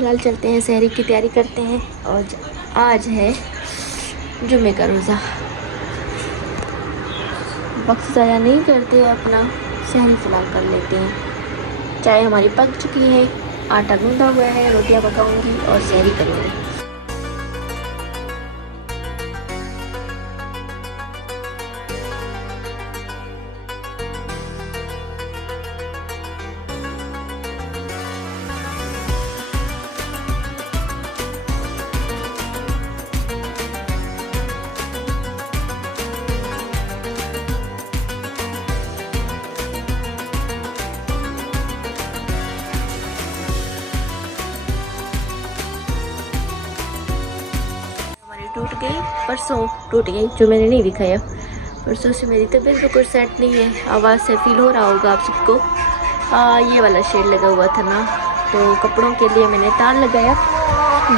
फ़िलहाल चलते हैं, सहरी की तैयारी करते हैं। और आज है जुमे का रोज़ा। वक्त ज़ाया नहीं करते, अपना सहरी फ़िलहाल कर लेते हैं। चाय हमारी पक चुकी है, आटा गूंदा हुआ है, रोटियां पकाऊंगी और सहरी करूँगी। टूट गई, परसों टूट गई, जो मैंने नहीं दिखाया। परसों से मेरी तबीयत बिल्कुल सेट नहीं है, आवाज़ से फील हो रहा होगा आप सबको। ये वाला शेड लगा हुआ था ना, तो कपड़ों के लिए मैंने तार लगाया,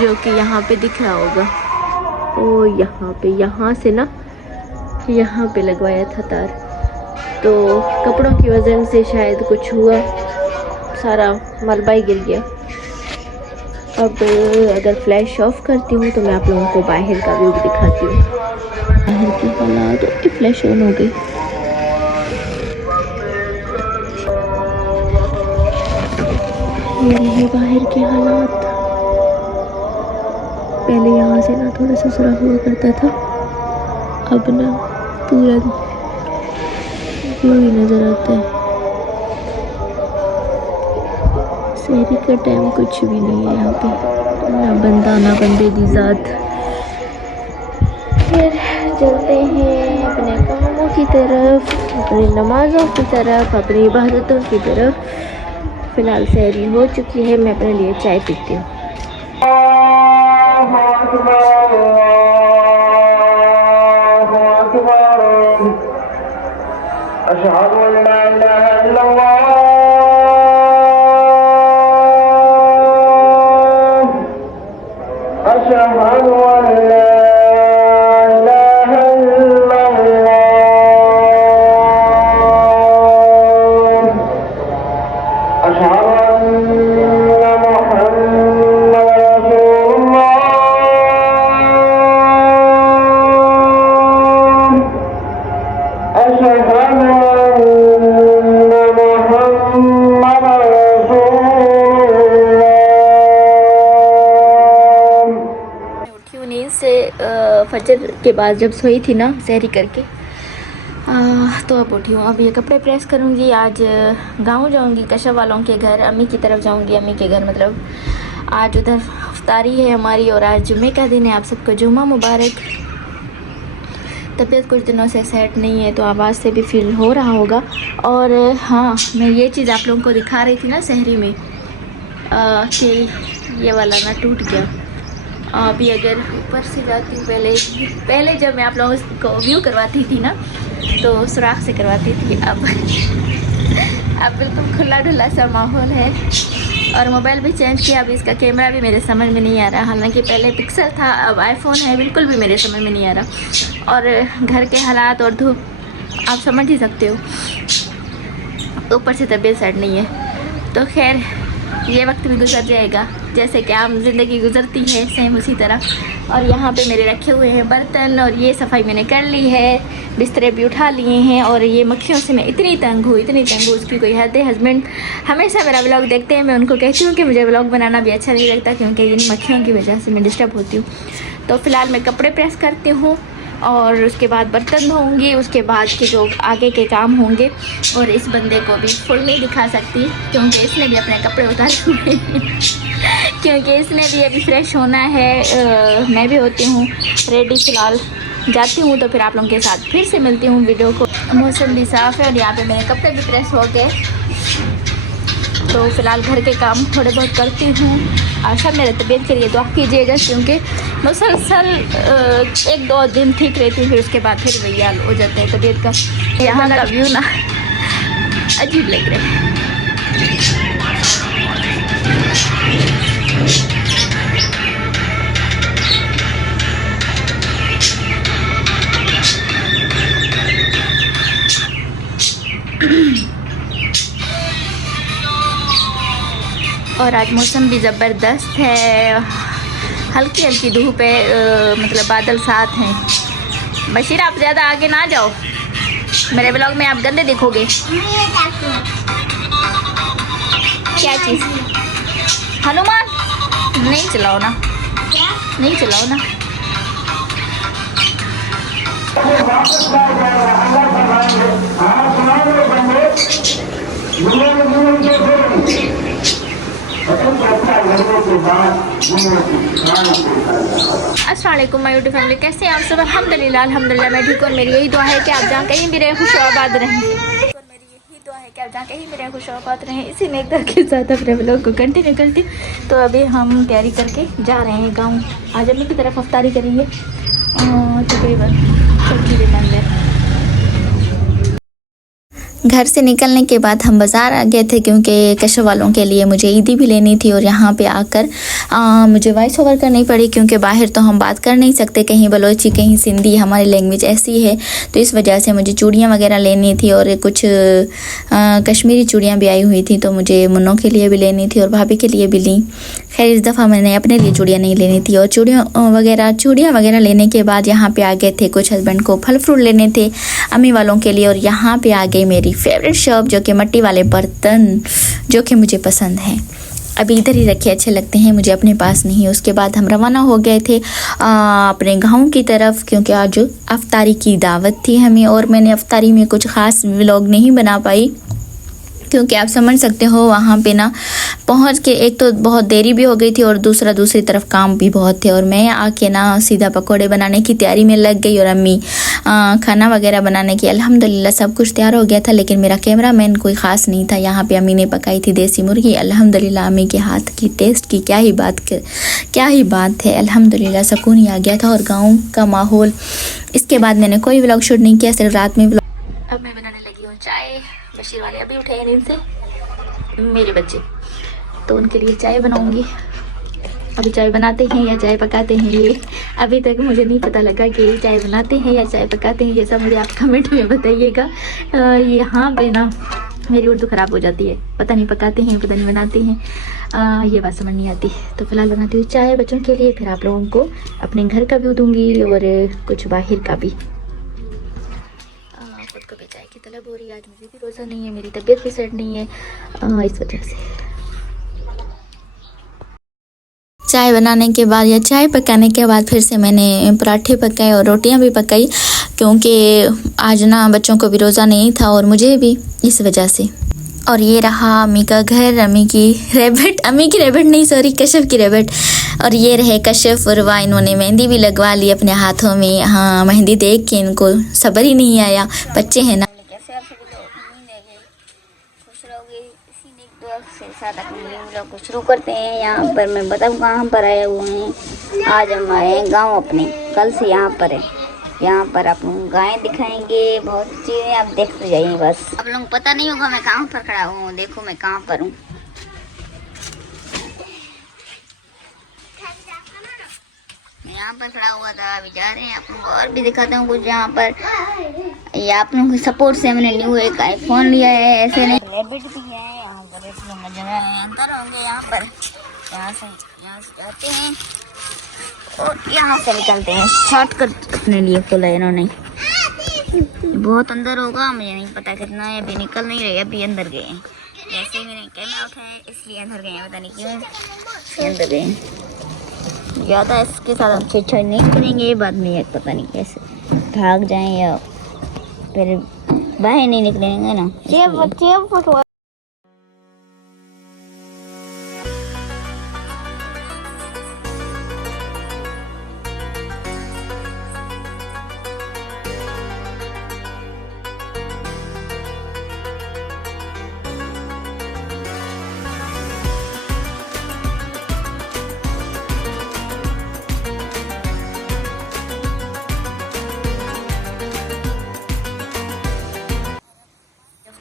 जो कि यहाँ पे दिख रहा होगा। ओ यहाँ पे, यहाँ से ना यहाँ पे लगवाया था तार, तो कपड़ों की वजह से शायद कुछ हुआ, सारा मलबा ही गिर गया। अब अगर फ्लैश ऑफ करती हूँ तो मैं आप लोगों को बाहर का व्यू भी दिखाती हूँ। बाहर की हालात, ओके फ्लैश ऑन हो गई। ये रहे बाहर के हालात। पहले यहाँ से ना थोड़ा सा सुराख हुआ करता था, अब ना पूरा व्यू ही नज़र आता है। सहरी का टाइम कुछ भी नहीं है यहाँ पे, ना बंदा ना बंदे की ज़ात। फिर चलते हैं अपने कामों की तरफ, अपनी नमाज़ों की तरफ, अपनी इबादतों की तरफ। फ़िलहाल सहरी हो चुकी है, मैं अपने लिए चाय पीती हूँ। फजर के बाद जब सोई थी ना सहरी करके, तो अब उठी हूँ। अब ये कपड़े प्रेस करूँगी। आज गाँव जाऊँगी, कशा वालों के घर, अम्मी की तरफ जाऊँगी। अम्मी के घर मतलब आज उधर इफ्तारी है हमारी, और आज जुमे का दिन है। आप सबको जुमा मुबारक। तबीयत कुछ दिनों से सेट नहीं है, तो आवाज़ से भी फील हो रहा होगा। और हाँ, मैं ये चीज़ आप लोगों को दिखा रही थी ना सहरी में, कि ये वाला ना टूट गया। अभी अगर ऊपर से जाती हूँ, पहले जब मैं आप लोगों को व्यू करवाती थी ना, तो सुराख से करवाती थी। अब बिल्कुल खुला ढुला सा माहौल है। और मोबाइल भी चेंज किया, अभी इसका कैमरा भी मेरे समझ में नहीं आ रहा। हालांकि पहले पिक्सल था, अब आईफोन है, बिल्कुल भी मेरे समझ में नहीं आ रहा। और घर के हालात और धूप आप समझ ही सकते हो, ऊपर से तबीयत सेट नहीं है। तो खैर, ये वक्त भी गुजर जाएगा, जैसे कि आम ज़िंदगी गुजरती है, सेम उसी तरह। और यहाँ पे मेरे रखे हुए हैं बर्तन, और ये सफाई मैंने कर ली है, बिस्तरे भी उठा लिए हैं। और ये मक्खियों से मैं इतनी तंग हूँ, उसकी कोई हद है। हस्बैंड हमेशा मेरा व्लॉग देखते हैं, मैं उनको कहती हूँ कि मुझे व्लॉग बनाना भी अच्छा नहीं लगता, क्योंकि इन मक्खियों की वजह से मैं डिस्टर्ब होती हूँ। तो फ़िलहाल मैं कपड़े प्रेस करती हूँ, और उसके बाद बर्तन धोऊंगी, उसके बाद के जो आगे के काम होंगे। और इस बंदे को भी फुल नहीं दिखा सकती, क्योंकि इसने भी अपने कपड़े उतार हुए क्योंकि इसने भी अभी फ्रेश होना है। मैं भी होती हूँ रेडी। फ़िलहाल जाती हूँ, तो फिर आप लोगों के साथ फिर से मिलती हूँ वीडियो को। मौसम भी साफ़ है, और यहाँ पे मेरे कपड़े भी प्रेस हो गए। तो फ़िलहाल घर के काम थोड़े बहुत करती हूँ। आशा मेरे तबीयत के लिए दुआ कीजिएगा, क्योंकि मुसलसल 1-2 दिन ठीक रहती हूँ, फिर उसके बाद फिर वही हाल हो जाता है तबीयत का। यहाँ का व्यू ना अजीब लग रहा है। और और आज मौसम भी ज़बरदस्त है, हल्की हल्की धूप है, मतलब बादल साथ हैं। बशीर आप ज़्यादा आगे ना जाओ, मेरे ब्लॉग में आप गंदे दिखोगे। क्या चीज़? हनुमान नहीं चलाओ ना, नहीं चलाओ ना। अस्सलाम वालेकुम माय यूट्यूब फैमिली, कैसे हैं आप सब? अल्हम्दुलिल्लाह अल्हम्दुलिल्लाह मैं ठीक हूँ। मेरी यही दुआ है कि आप जहाँ कहीं भी रहें खुश आबाद रहें। कि आप जहाँ कहीं भी रहें खुश आबाद रहें। इसी नेकदर के साथ अपने ब्लॉग को कंटिन्यू करती। तो अभी हम तैयारी करके जा रहे हैं गाँव। आज अम्मी की तरफ अफ्तारी करेंगे तकरीबन सब्जी भी बन है। घर से निकलने के बाद हम बाज़ार आ गए थे क्योंकि कशफ वालों के लिए मुझे ईदी भी लेनी थी और यहाँ पे आकर मुझे वॉइस ओवर करनी पड़ी क्योंकि बाहर तो हम बात कर नहीं सकते, कहीं बलोची कहीं सिंधी, हमारी लैंग्वेज ऐसी है। तो इस वजह से मुझे चूड़ियाँ वगैरह लेनी थी और कुछ कश्मीरी चूड़ियाँ भी आई हुई थी, तो मुझे मुन्नों के लिए भी लेनी थी और भाभी के लिए भी ली। खैर इस दफ़ा मैंने अपने लिए चूड़ियाँ नहीं लेनी थी। और चूड़ियाँ वगैरह लेने के बाद यहाँ पे आ गए थे, कुछ हस्बैंड को फल फ्रूट लेने थे अम्मी वालों के लिए। और यहाँ पे आ गई मेरी फेवरेट शॉप जो कि मिट्टी वाले बर्तन, जो कि मुझे पसंद हैं। अभी इधर ही रखे अच्छे लगते हैं मुझे, अपने पास नहीं। उसके बाद हम रवाना हो गए थे अपने गाँव की तरफ क्योंकि आज अफ्तारी की दावत थी हमें। और मैंने अफ्तारी में कुछ ख़ास व्लॉग नहीं बना पाई क्योंकि आप समझ सकते हो वहाँ पे ना पहुँच के एक तो बहुत देरी भी हो गई थी और दूसरी तरफ काम भी बहुत थे। और मैं आके ना सीधा पकोड़े बनाने की तैयारी में लग गई और अम्मी खाना वगैरह बनाने की। अल्हम्दुलिल्लाह सब कुछ तैयार हो गया था, लेकिन मेरा कैमरामैन कोई ख़ास नहीं था। यहाँ पे अम्मी ने पकाई थी देसी मुर्गी। अल्हम्दुलिल्लाह अम्मी के हाथ की टेस्ट की क्या ही बात है। अल्हम्दुलिल्लाह सुकून ही आ गया था और गाँव का माहौल। इसके बाद मैंने कोई व्लॉग शूट नहीं किया, सिर्फ रात में व्लॉग। अब मैं बनाने लगी हूँ चाय। बशीर वाले अभी उठे हैं नींद से, मेरे बच्चे, तो उनके लिए चाय बनाऊंगी। अभी चाय बनाते हैं या चाय पकाते हैं ये अभी तक मुझे नहीं पता लगा कि ये चाय बनाते हैं या चाय पकाते हैं। जैसा मुझे आप कमेंट में बताइएगा। यहाँ पे ना मेरी उर्दू ख़राब हो जाती है, पता नहीं पकाते हैं पता नहीं बनाते हैं, ये बात समझ नहीं आती। तो फिलहाल बनाती हूँ चाय बच्चों के लिए, फिर आप लोगों को अपने घर का भी दूँगी और कुछ बाहर का भी। खुद को भी चाय की तलब हो रही है। आज मुझे भी रोज़ा नहीं है, मेरी तबीयत भी सेट नहीं है, इस वजह से। चाय बनाने के बाद या चाय पकाने के बाद फिर से मैंने पराठे पकाए और रोटियां भी पकाई क्योंकि आज ना बच्चों को भी रोज़ा नहीं था और मुझे भी, इस वजह से। और ये रहा अम्मी का घर, अम्मी की रैबिट नहीं सॉरी कशफ की रैबिट। और ये रहे कशफ और वाह, इन्होंने मेहंदी भी लगवा ली अपने हाथों में। हाँ, मेहंदी देख के इनको सब्र ही नहीं आया, बच्चे हैं ना। को शुरू करते हैं। यहाँ पर मैं बताऊँ कहाँ पर आए हुए हैं। आज हम आए हैं गाँव अपने, कल से यहाँ पर है। यहाँ पर आप लोग गायें दिखाएंगे, बहुत चीज़ें आप देखते जाइए। बस आप लोगों को पता नहीं होगा मैं कहाँ पर खड़ा हूँ। देखो मैं कहाँ पर हूँ। मैं यहाँ पर खड़ा हुआ था, अभी जा रहे हैं। आप लोगों को और भी दिखाता हूँ कुछ यहाँ पर। ये आप लोगों के सपोर्ट से हमने न्यू एक आईफोन लिया है, ऐसे नहीं रैबिट भी है। यहाँ पर अंदर होंगे, यहाँ पर यहाँ से जाते हैं और यहाँ से निकलते हैं। शॉर्टकट अपने लिए खोला है इन्होंने। बहुत अंदर होगा, मुझे नहीं पता कितना है। अभी निकल नहीं रहे, अभी अंदर गए हैं। जैसे ही मैंने कैमरा उठाया इसलिए अंदर गए हैं, पता नहीं क्यों अंदर गए। ज़्यादा इसके साथ हम छेड़छाड़ नहीं करेंगे, ये बात नहीं है, पता नहीं कैसे भाग जाएं या फिर बाहर नहीं निकलेंगे ना।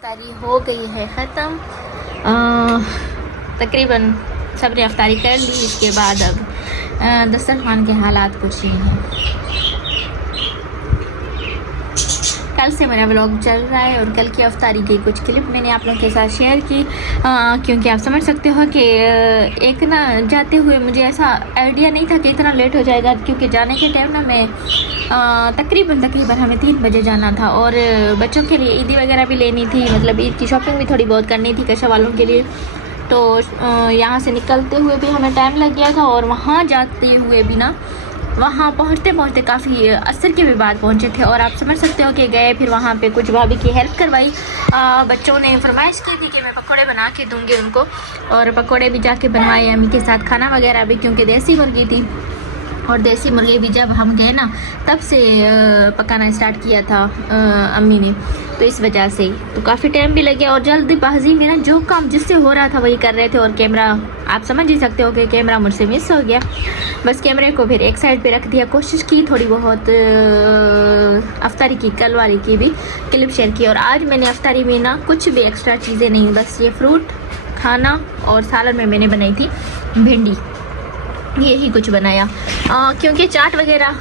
अफ्तारी हो गई है ख़त्म। तकरीबन सबने अफ्तारी कर ली। इसके बाद अब दस्तरखान के हालात कुछ ही हैं। कल से मेरा व्लॉग चल रहा है और कल की अफ्तारी की कुछ क्लिप मैंने आप लोगों के साथ शेयर की, क्योंकि आप समझ सकते हो कि एक ना जाते हुए मुझे ऐसा आइडिया नहीं था कि इतना लेट हो जाएगा, क्योंकि जाने के टाइम ना मैं तकरीबन हमें 3 बजे जाना था और बच्चों के लिए ईदी वगैरह भी लेनी थी, मतलब ईद की शॉपिंग भी थोड़ी बहुत करनी थी कशा वालों के लिए। तो यहाँ से निकलते हुए भी हमें टाइम लग गया था और वहाँ जाते हुए भी ना, वहाँ पहुँचते काफ़ी असर के भी बाद पहुँचे थे। और आप समझ सकते हो कि गए, फिर वहाँ पे कुछ भाभी की हेल्प करवाई। बच्चों ने फरमाइश की थी कि मैं पकोड़े बना के दूँगी उनको, और पकोड़े भी जाके बनवाए अम्मी के साथ, खाना वगैरह भी, क्योंकि देसी मुर्गी थी और देसी मुर्गी भी जब हम गए ना तब से पकाना स्टार्ट किया था अम्मी ने, तो इस वजह से तो काफ़ी टाइम भी लग गया। और जल्दबाजी में ना जो काम जिससे हो रहा था वही कर रहे थे, और कैमरा आप समझ ही सकते हो कि कैमरा मुझसे मिस हो गया। बस कैमरे को फिर एक साइड पे रख दिया, कोशिश की थोड़ी बहुत अफ्तारी की, कल वाली की भी क्लिप शेयर की। और आज मैंने अफ्तारी में ना कुछ भी एक्स्ट्रा चीज़ें नहीं, बस ये फ्रूट खाना और सालन में मैंने बनाई थी भिंडी, यही कुछ बनाया। क्योंकि चाट वगैरह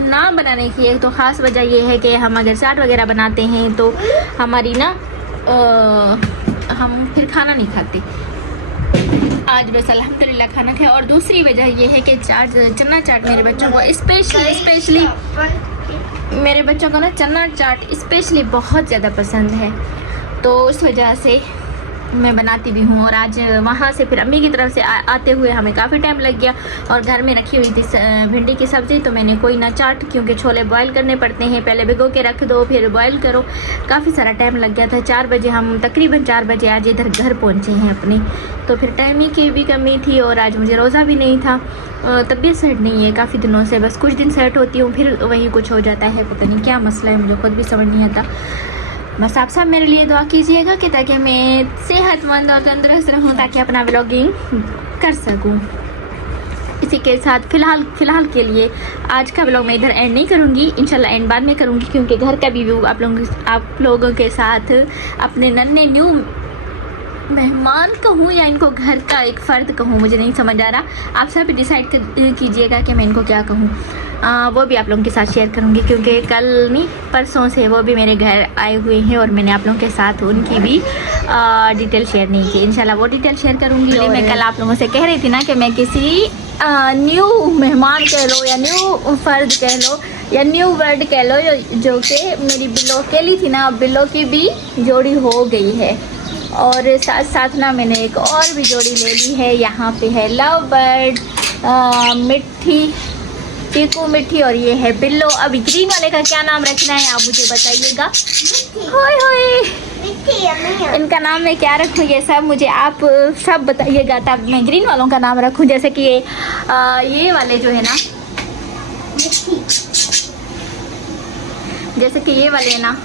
ना बनाने की एक तो ख़ास वजह यह है कि हम अगर चाट वगैरह बनाते हैं तो हमारी ना हम फिर खाना नहीं खाते। आज बस अल्हम्दुलिल्लाह खाना खाया। और दूसरी वजह यह है कि चना चाट मेरे बच्चों को स्पेशली मेरे बच्चों को ना चना चाट स्पेशली बहुत ज़्यादा पसंद है, तो उस वजह से मैं बनाती भी हूँ। और आज वहाँ से फिर अम्मी की तरफ से आते हुए हमें काफ़ी टाइम लग गया, और घर में रखी हुई थी भिंडी की सब्ज़ी, तो मैंने कोई ना चाट, क्योंकि छोले बॉईल करने पड़ते हैं, पहले भिगो के रख दो फिर बॉईल करो, काफ़ी सारा टाइम लग गया था। 4 बजे हम तकरीबन 4 बजे आज इधर घर पहुँचे हैं अपने, तो फिर टाइमिंग की भी कमी थी और आज मुझे रोज़ा भी नहीं था। तबीयत सेट नहीं है काफ़ी दिनों से, बस कुछ दिन सेट होती हूँ फिर वही कुछ हो जाता है, पता नहीं क्या मसला है, मुझे खुद भी समझ नहीं आता। बस आप सब मेरे लिए दुआ कीजिएगा कि ताकि मैं सेहतमंद और तंदुरुस्त रहूं, ताकि अपना व्लॉगिंग कर सकूं। इसी के साथ फ़िलहाल के लिए आज का व्लॉग मैं इधर एंड नहीं करूंगी, इंशाल्लाह एंड बाद में करूंगी, क्योंकि घर का भी व्यू आप लोगों के साथ अपने नन्हे न्यू मेहमान कहूँ या इनको घर का एक फ़र्द कहूँ, मुझे नहीं समझ आ रहा, आप सब डिसाइड कीजिएगा कि मैं इनको क्या कहूँ। वो भी आप लोगों के साथ शेयर करूँगी, क्योंकि कल नहीं परसों से वो भी मेरे घर आए हुए हैं और मैंने आप लोगों के साथ उनकी भी डिटेल शेयर नहीं की। इंशाल्लाह वो डिटेल शेयर करूँगी। और मैं कल आप लोगों से कह रही थी ना कि मैं किसी न्यू मेहमान कह लो या न्यू फ़र्द कह लो या न्यू वर्ड कह लो, जो कि मेरी बिल्लो अकेली थी ना, बिल्लो की भी जोड़ी हो गई है, और साथ साथ ना मैंने एक और भी जोड़ी ले ली है। यहाँ पे है लव बर्ड, मिट्टी, चीकू मिट्टी, और ये है बिल्लो। अभी ग्रीन वाले का क्या नाम रखना है आप मुझे बताइएगा। होए इनका नाम मैं क्या रखूँ, ये सब मुझे आप सब बताइएगा, तब मैं ग्रीन वालों का नाम रखूँ। जैसे कि ये वाले जो है ना, जैसे कि ये वाले है ना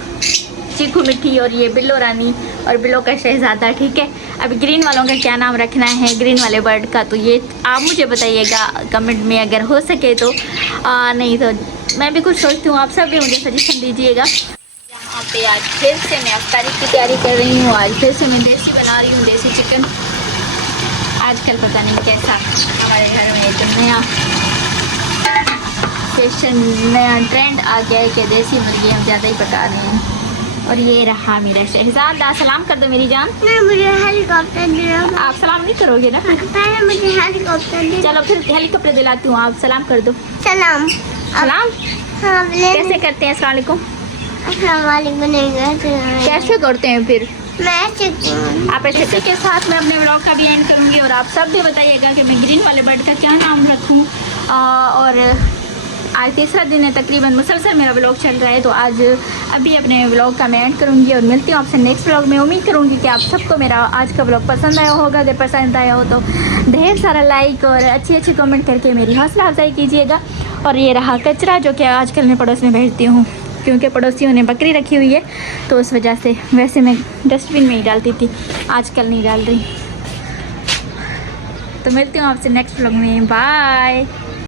चीकू मिट्टी, और ये बिल्लो रानी और बिल्लो का शहजादा, ठीक है। अब ग्रीन वालों का क्या नाम रखना है, ग्रीन वाले बर्ड का, तो ये आप मुझे बताइएगा कमेंट में अगर हो सके तो। नहीं तो मैं भी कुछ सोचती हूँ, आप सब भी मुझे सजेशन दीजिएगा। यहाँ पे आज फिर से मैं अफ्तारी की तैयारी कर रही हूँ, आज फिर से मैं देसी बना रही हूँ, देसी चिकन। आजकल पता नहीं कैसा हमारे घर में एक नया फैशन, नया ट्रेंड आ गया है कि देसी मुर्गी हम ज़्यादा ही पका रहे हैं। और ये रहा मेरा शहजादा, सलाम कर दो मेरी जान। मुझे हेलीकॉप्टर दिलाओ। आप सलाम नहीं करोगे ना, पहले मुझे हेलीकॉप्टर दिलाओ। चलो फिर हेलीकॉप्टर दिलाती हूँ, आप सलाम कर दो। सलाम। सलाम हाँ, कैसे करते हैं? अस्सलाम वालेकुम। कैसे करते हैं फिर? मैं आप ऐसे के साथ मैं अपने व्लॉग का भी एंड करूँगी, और आप सब भी बताइएगा कि मैं ग्रीन वाले बर्ड का क्या नाम रखूँ। और आज तीसरा दिन है तकरीबन, मुसलसल मेरा व्लॉग चल रहा है, तो आज अभी अपने व्लॉग का मैं एंड करूँगी और मिलती हूँ आपसे नेक्स्ट व्लॉग में। उम्मीद करूँगी कि आप सबको मेरा आज का व्लॉग पसंद आया होगा। अगर पसंद आया हो तो ढेर सारा लाइक और अच्छी कमेंट करके मेरी हौसला अफजाई कीजिएगा। और ये रहा कचरा, जो कि आजकल मैं पड़ोस में भेजती हूँ, क्योंकि पड़ोसियों ने बकरी रखी हुई है, तो उस वजह से। वैसे मैं डस्टबिन में ही डालती थी, आजकल नहीं डाल रही। तो मिलती हूँ आपसे नेक्स्ट व्लॉग में, बाय।